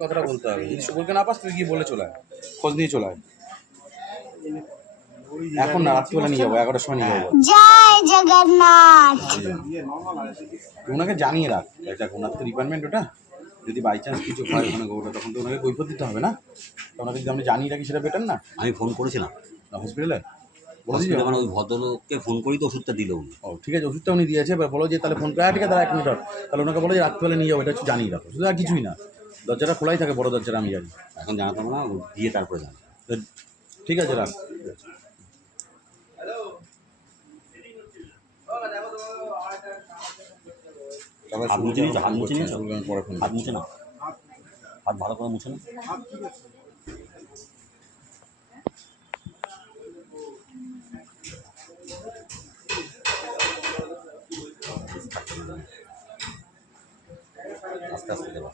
কথাটা বলতে হবে। যদি বলতে না পাস তুই গিয়ে বলে চলে আয়, খোঁজ নিয়ে চলে আয়। এখন না, রাত্রিবেলা নিয়ে যাবো, 11টার সময় নিয়ে যাবো। জয় জগন্নাথ। ওনাকে জানিয়ে রাখ, এটা ওনার তো ডিপার্টমেন্ট ওটা, যদি বাই চান্স কিছু হয় ওখানে ওটা, তখন তো ওনাকে কৈফিয়ত দিতে হবে না? ওনাকে যদি আমি জানিয়ে রাখি সেটা বেটার না? আমি ফোন করেছিলাম হসপিটালে হসপিটালে, মানে ওই ভদ্রলোককে ফোন করি তো ওষুধটা দিল উনি। ও ঠিক আছে, ওষুধটা উনি দিয়েছে। এবার বলো যে তাহলে ফোন করে, ঠিক আছে দাঁড়া 1 মিনিট, তাহলে ওনাকে বলো যে রাত্রিবেলা নিয়ে যাবো, এটা একটু জানিয়ে রাখো, শুধু আর কিছুই না। দরজাটা খোলাই থাকে, বড় দরজাটা আমি জানি। এখন জানাতাম না, দিয়ে তারপরে জানি। ঠিক আছে, রাখ। হাত মুছে নিয়েছো? হাত মুছে নিয়েছো? পরে ফোন হাত মুছে না, হাত ভালো করে মুছে না। আস্তে আস্তে দেবা।